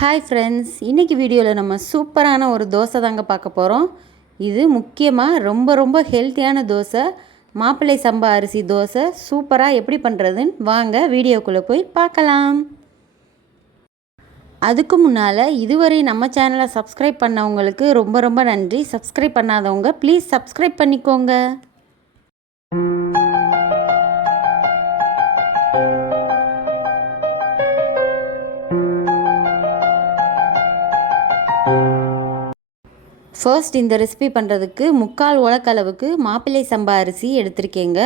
Hi friends, இன்றைக்கி வீடியோவில் நம்ம சூப்பரான ஒரு தோசை தாங்க பார்க்க போகிறோம். இது முக்கியமாக ரொம்ப ஹெல்த்தியான தோசை, மாப்பிள்ளை சம்பா அரிசி தோசை. சூப்பராக எப்படி பண்ணுறதுன்னு வாங்க வீடியோக்குள்ளே போய் பார்க்கலாம். அதுக்கு முன்னால் இதுவரை நம்ம சேனலை சப்ஸ்கிரைப் பண்ணவங்களுக்கு ரொம்ப நன்றி. சப்ஸ்கிரைப் பண்ணாதவங்க ப்ளீஸ் சப்ஸ்கிரைப் பண்ணிக்கோங்க. ஃபர்ஸ்ட் இந்த ரெசிபி பண்ணுறதுக்கு 3/4 உலக்களவுக்கு மாப்பிள்ளை சம்பா அரிசி எடுத்திருக்கேங்க.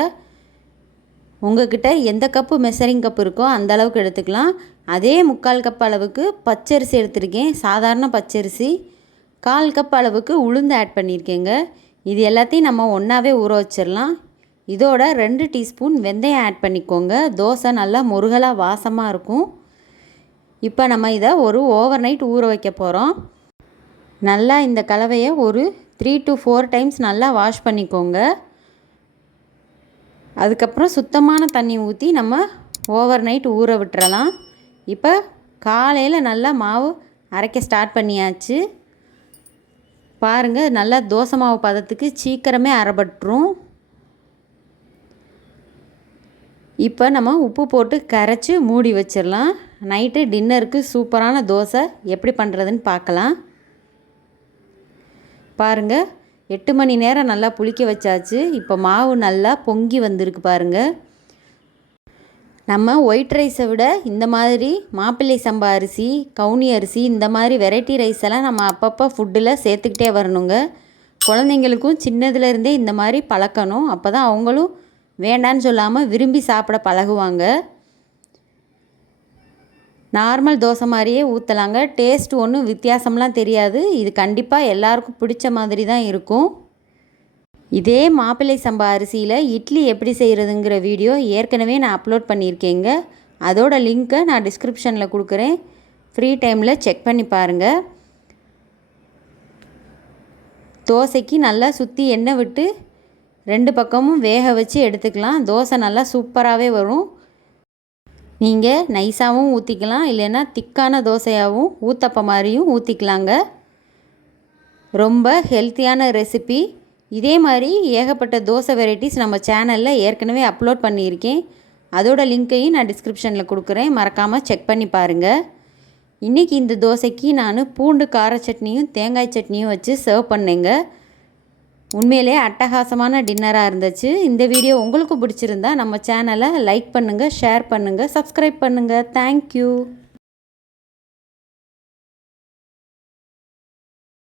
உங்கள்கிட்ட எந்த கப்பு மெஷரிங் கப் இருக்கோ அந்த அளவுக்கு எடுத்துக்கலாம். அதே 3/4 கப் அளவுக்கு பச்சரிசி எடுத்திருக்கேன், சாதாரண பச்சரிசி. 1/4 கப் அளவுக்கு உளுந்து ஆட் பண்ணியிருக்கேங்க. இது எல்லாத்தையும் நம்ம ஒன்றாவே ஊற வச்சிடலாம். இதோட 2 டீஸ்பூன் வெந்தயம் ஆட் பண்ணிக்கோங்க. தோசை நல்லா முருகலாக வாசமாக இருக்கும். இப்போ நம்ம இதை ஒரு ஓவர் நைட் ஊற வைக்க போகிறோம். நல்லா இந்த கலவையை ஒரு 3 to 4 டைம்ஸ் நல்லா வாஷ் பண்ணிக்கோங்க. அதுக்கப்புறம் சுத்தமான தண்ணி ஊற்றி நம்ம ஓவர் நைட் ஊற விட்டுறலாம். இப்போ காலையில் நல்லா மாவு அரைக்க ஸ்டார்ட் பண்ணியாச்சு. பாருங்கள், நல்லா தோசை மாவு பதத்துக்கு சீக்கிரமே அரைபட்டுரும். இப்போ நம்ம உப்பு போட்டு கரைச்சி மூடி வச்சிடலாம். நைட்டு டின்னருக்கு சூப்பரான தோசை எப்படி பண்ணுறதுன்னு பார்க்கலாம். பாருங்கள், 8 மணி நேரம் நல்லா புளிக்க வச்சாச்சு. இப்போ மாவு நல்லா பொங்கி வந்திருக்கு பாருங்கள். நம்ம ஒயிட் ரைஸை விட இந்த மாதிரி மாப்பிள்ளை சம்பா அரிசி, கவுனி அரிசி, இந்த மாதிரி வெரைட்டி ரைஸ் எல்லாம் நம்ம அப்பப்போ ஃபுட்டில் சேர்த்துக்கிட்டே வரணுங்க. குழந்தைங்களுக்கும் சின்னதுலேருந்தே இந்த மாதிரி பழக்கணும். அப்போ தான் அவங்களும் வேண்டான்னு சொல்லாமல் விரும்பி சாப்பிட பழகுவாங்க. நார்மல் தோசை மாதிரியே ஊற்றலாங்க. டேஸ்ட் ஒன்றும் வித்தியாசம்லாம் தெரியாது. இது கண்டிப்பாக எல்லாருக்கும் பிடிச்ச மாதிரி தான் இருக்கும். இதே மாப்பிள்ளை சம்பா அரிசியில் இட்லி எப்படி செய்கிறதுங்கிற வீடியோ ஏற்கனவே நான் அப்லோட் பண்ணியிருக்கேங்க. அதோட லிங்க்கை நான் டிஸ்கிரிப்ஷனில் கொடுக்குறேன். ஃப்ரீ டைமில் செக் பண்ணி பாருங்கள். தோசைக்கு நல்லா சுற்றி எண்ணெய் விட்டு 2 பக்கமும் வேக வச்சு எடுத்துக்கலாம். தோசை நல்லா சூப்பராகவே வரும். நீங்கள் நைஸாகவும் ஊற்றிக்கலாம், இல்லைன்னா திக்கான தோசையாகவும் ஊத்தப்பம் மாதிரியும் ஊற்றிக்கலாங்க. ரொம்ப ஹெல்த்தியான ரெசிபி. இதே மாதிரி ஏகப்பட்ட தோசை வெரைட்டிஸ் நம்ம சேனலில் ஏற்கனவே அப்லோட் பண்ணியிருக்கேன். அதோட லிங்க்கையும் நான் டிஸ்கிரிப்ஷனில் கொடுக்குறேன், மறக்காமல் செக் பண்ணி பாருங்கள். இன்றைக்கி இந்த தோசைக்கு நான் பூண்டு கார சட்னியும் தேங்காய் சட்னியும் வச்சு சர்வ் பண்ணேங்க. உண்மையிலே அட்டகாசமான டின்னராக இருந்துச்சு. இந்த வீடியோ உங்களுக்கு பிடிச்சிருந்தா நம்ம சேனலை லைக் பண்ணுங்கள், ஷேர் பண்ணுங்கள், சப்ஸ்கிரைப் பண்ணுங்கள். தேங்க்யூ.